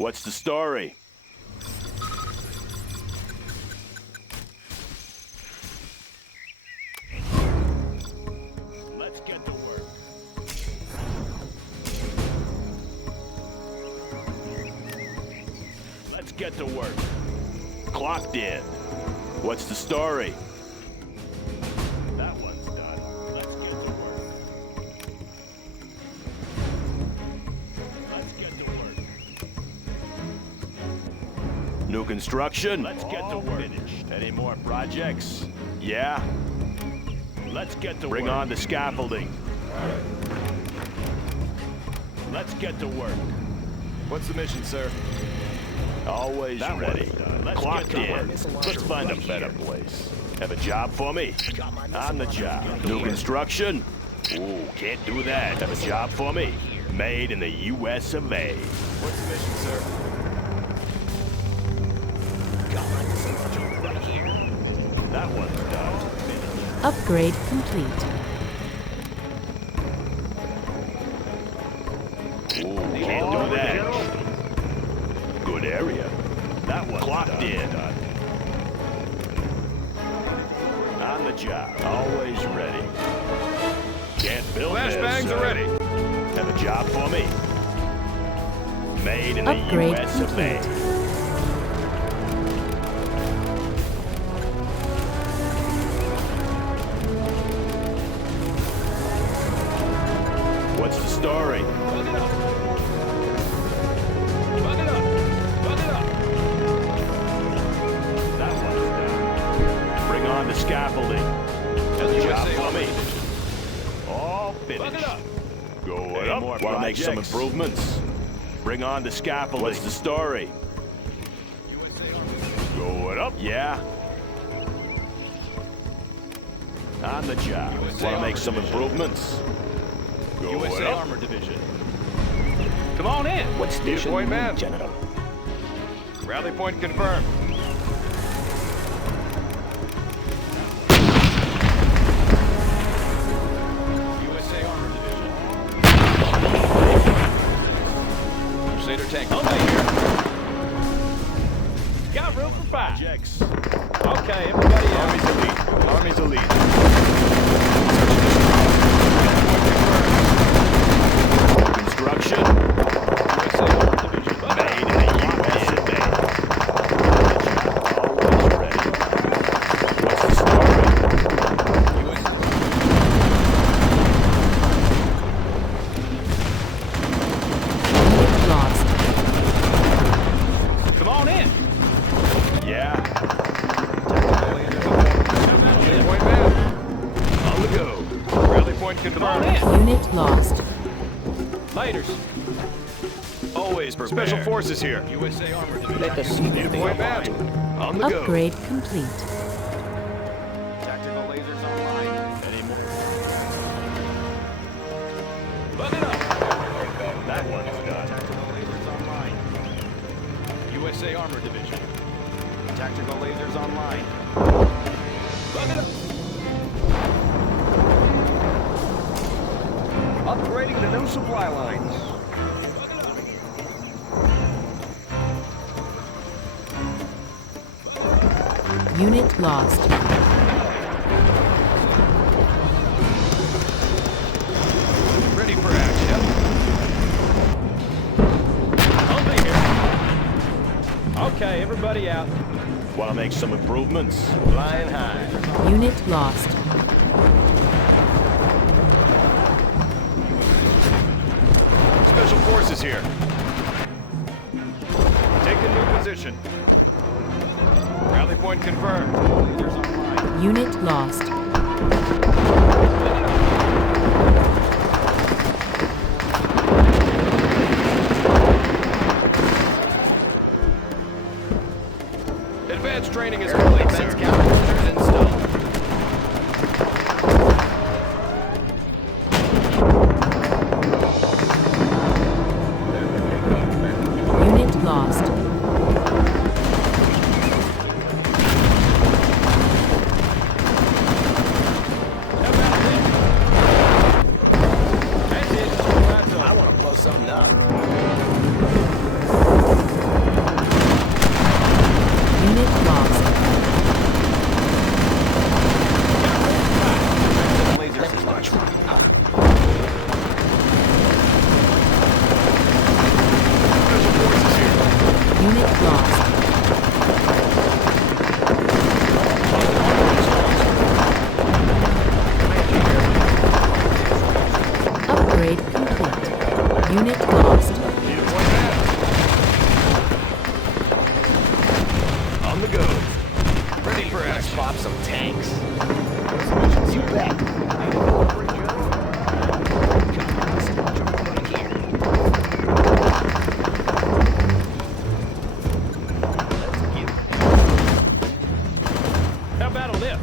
What's the story? Let's get to work. Let's get to work. Clocked in. What's the story? That one's done. Let's get to work. Let's get to work. New construction? Let's get to work. Finished. Any more projects? Yeah? Let's get to work. Bring on the scaffolding. Let's get to work. What's the mission, sir? Always ready. Clocked in. Let's find a better place. Have a job for me? On the job. New construction? Ooh, can't do that. Have a job for me? Made in the U.S. of A. What's the mission, sir? That one's done. Upgrade complete. Ooh, can't do that. Good area. That one's clocked in. On the job. Always ready. Can't build this. Flashbangs are ready. Have a job for me? Made in the Upgrade U.S. of A. complete. What's the story? Plug it up. Plug it up. Plug it up. That one's done. Bring on the scaffolding. Have a job for me? All Plug it finished. up. Going up. Want to make some improvements? Bring on the scaffolding. What's the story? Going up. Yeah. On the job. Want to make some improvements? Going USA up. Armor Division. Come on in. What's Station point, man? General? Rally point confirmed. USA Armor Division. Crusader tank. Over here. Got room for 5. Projects. Okay, everybody out. Army's elite. Army's elite. Construction. USA Armor Division. Made in the U.S. of A. Always ready. What's the story? Unit lost. Come on in. Yeah. Station point, man. On the go. Rally point Come on confirmed. in. Unit lost. Lighters. Always prepared. Special forces here. USA Armor Division. Let us see what they Point are up man. to. On the go. Upgrade complete. Tactical lasers online. Any more? Plug it up. That one's done. Tactical lasers online. USA Armor Division. Tactical lasers online. Plug it up. Upgrading the new supply lines. Plug it up. Unit lost. Ready for action. Over here. Okay, everybody out. Want to make some improvements? Flying high. Unit lost. Special forces here. Take a new position. Rally point confirmed. Lasers online. Unit lost. Advanced training is complete, sir. Countermeasures installed. Unit lost. I want to blow something up. Unit lost. Laser system. Special forces here. Unit lost. Upgrade complete. Unit lost. Need a point man. On the go. Ready for Let's action. pop some tanks. You bet. How about a lift?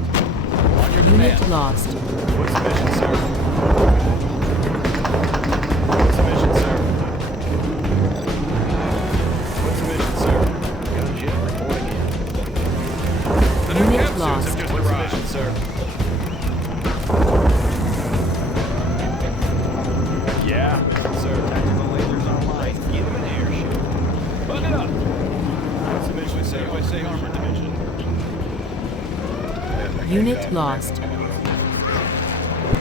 On your Unit command. lost. What's the mission, sir? What's the mission, sir? What's the mission, sir? Gunship reporting in. The new Unit chem lost. suits have just arrived. What's the mission, sir? Yeah, sir. Tactical lasers online. Give him an air show. Bug it up. What's the mission, sir? USA Armored Division. Unit lost.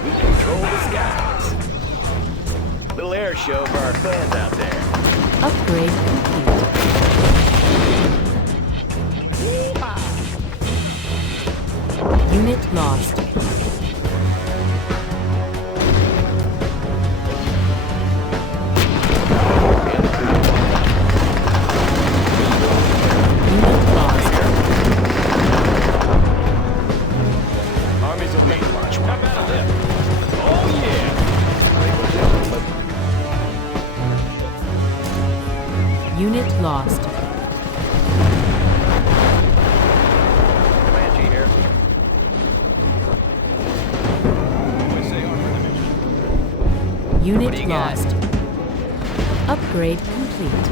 We control the skies. Little air show for our fans out there. Upgrade complete. Unit lost. Unit lost. Army's elite. How about a lift? Oh, yeah. Unit lost. Comanche here. USA Armored Division. Unit do you got? lost. Upgrade complete.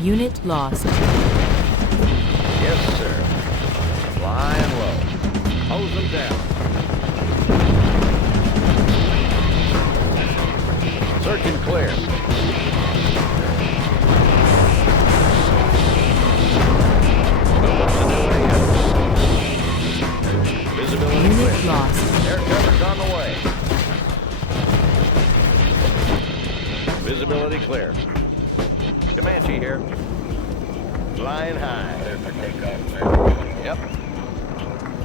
Unit lost. Yes, sir. Flying low. Hose them down. Search and clear. Visibility Unit clear. lost. Air cover's on the way. Visibility clear. Comanche here. Flying high. Yep.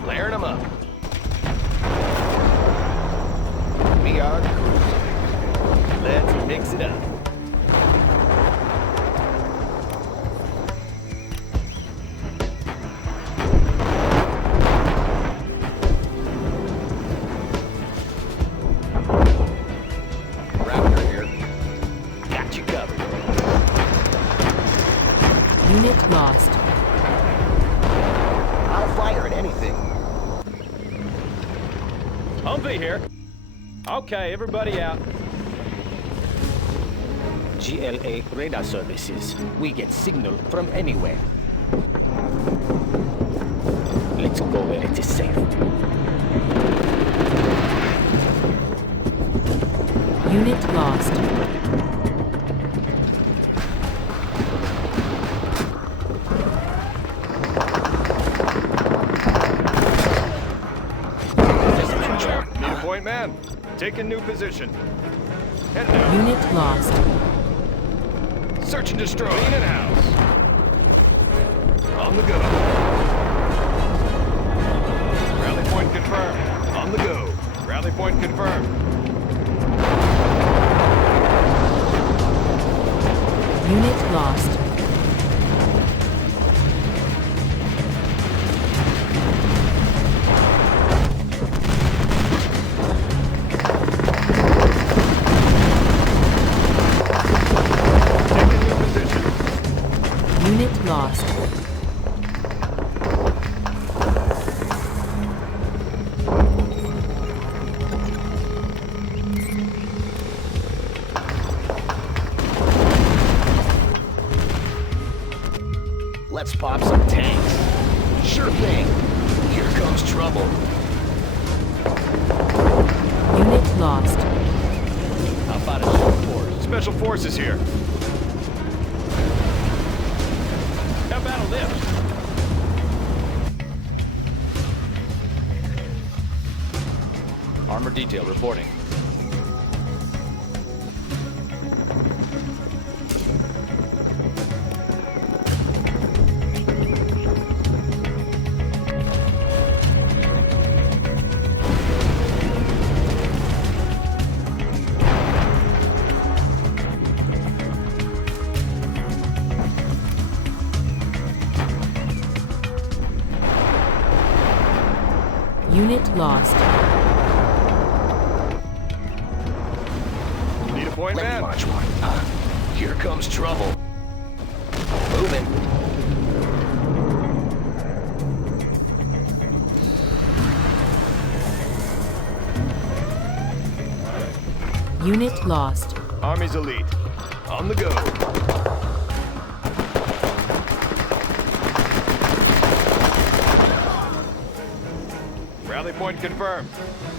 Flaring them up. We are cruising. Let's mix it up. Raptor here. Got you covered. Unit lost. I'll fire at anything. Humvee here. Okay, everybody out. GLA radar services. We get signal from anywhere. Let's go where it is safe. Unit lost. Need a point man. Taking new position. Head down. Unit lost. Search and destroy. Cleaning house. On the go. Rally point confirmed. On the go. Rally point confirmed. Unit lost. Taking new position. Unit lost. Let's pop some tanks. Sure thing. Here comes trouble. Unit lost. Special Forces here. How about a lift? Armor detail reporting. Unit lost. Need a point, Let me man? launch one. Here comes trouble. Moving. Unit lost. Army's elite. On the go. Rally point confirmed.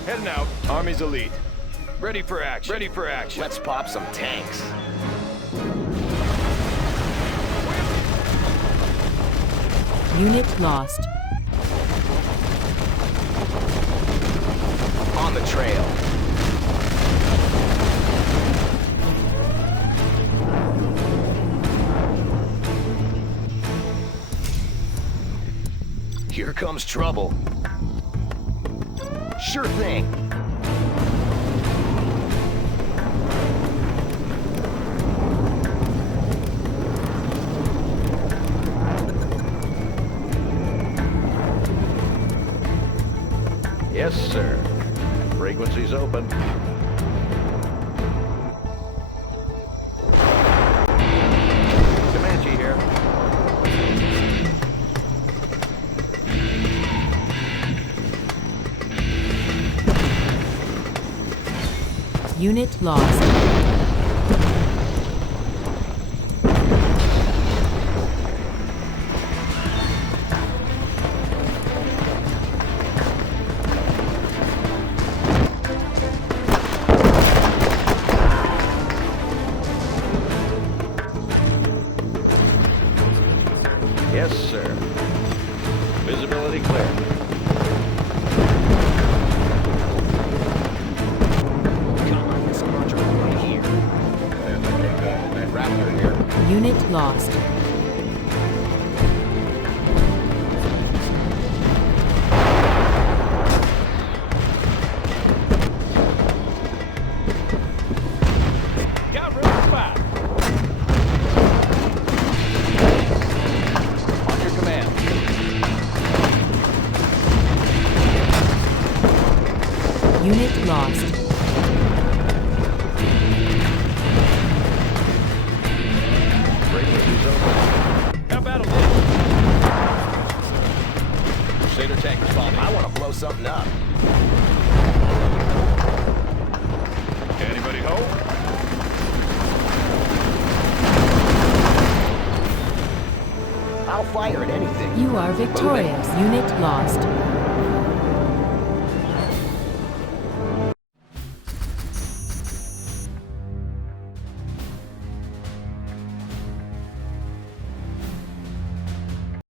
Heading out. Army's elite. Ready for action. Ready for action. Let's pop some tanks. Unit lost. On the trail. Here comes trouble. Sure thing. Yes, sir. Frequency's open. Comanche here. Unit lost. Yes, sir. Visibility clear. Come on, this launcher right here. Raptor here. Unit lost. Got room for 5. On your command. Unit lost. Frequency's open. How about a lift? Crusader tank responding. I want to blow something up. Anybody home? I'll fire at anything. You are victorious. Unit lost.